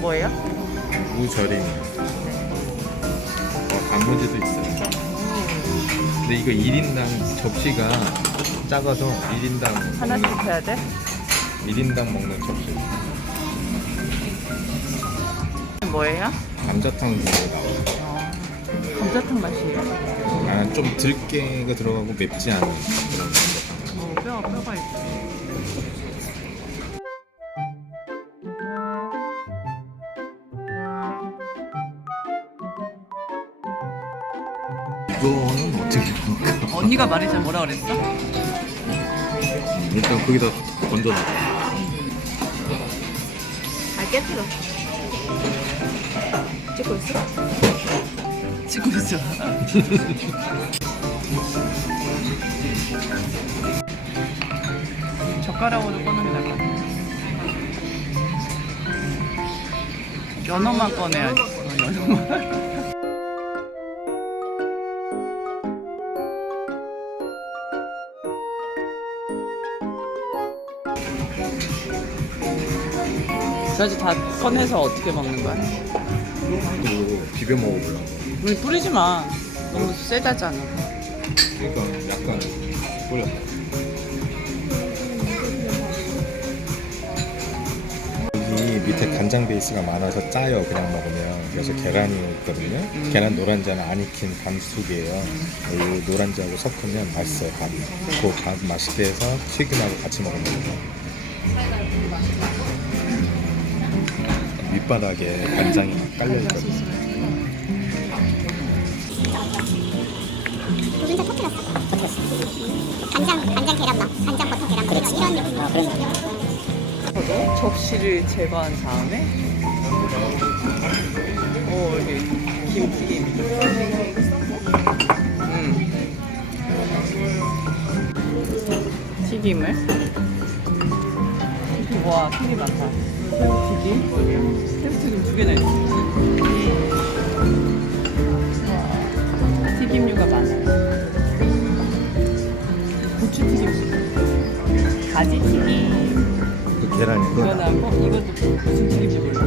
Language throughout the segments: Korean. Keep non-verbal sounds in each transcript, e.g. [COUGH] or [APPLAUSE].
뭐예요? 무절임. 어, 단무지도 있어요. 근데 이거 1인당 접시가 작아서 1인당 하나씩 해야 돼? 1인당 먹는 접시. 뭐예요? 감자탕 정도 나와요. 어, 감자탕 맛이에요. 아, 좀 들깨가 들어가고 맵지 않은 그런 감자탕. 어, 뼈, 뼈가 있어. 이거는 어떻게 먹을까? 언니가 말했잖아 뭐라 그랬어? 일단 거기다 건져놔. 잘 깨뜨려. 찍고 있어? 찍고 있어. [LAUGHS] 젓가락으로 꺼는 게 나을 것 같아. 연어만 꺼내야지. 어, 연어만. 그래서 다 꺼내서 어떻게 먹는 거야? 또 비벼 먹어보려고. 우리 뿌리지 마. 너무 세다잖아. 그러니까 약간. 여기 밑에 간장 베이스가 많아서 짜요 그냥 먹으면 그래서 계란이 있거든요 계란 노란자는 안 익힌 반숙이에요 이 노란자하고 섞으면 맛있어요 밥. 그밥 맛있게 해서 튀김하고 같이 먹으면 돼요 밑바닥에 간장이 막 깔려 있거든요 노른자 터뜨렸어. 터뜨렸어. 간장, 간장 계란밥, 간장 버터 계란밥 이런 느낌. 어, 그런 느낌. 접시를 제거한 다음에 오 여기 김튀김 음. 튀김을 와 튀김 많다. 새우튀김? 새우튀김 두 개나 있어. 와, 튀김류가 많아요 고추튀김. 가지튀김. 그 계란이 이거 나고 이것도 무슨 튀김인지 몰라.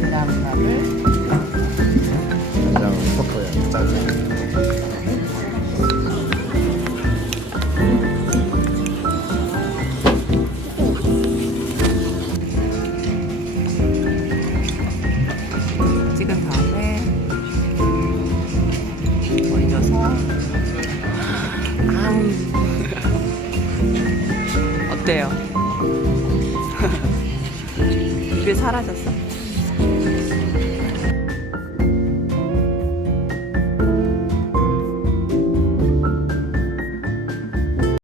그다음에 계란밥을. 간장 섞어야 짜죠 [LAUGHS] 어때요? [LAUGHS] 입에 사라졌어?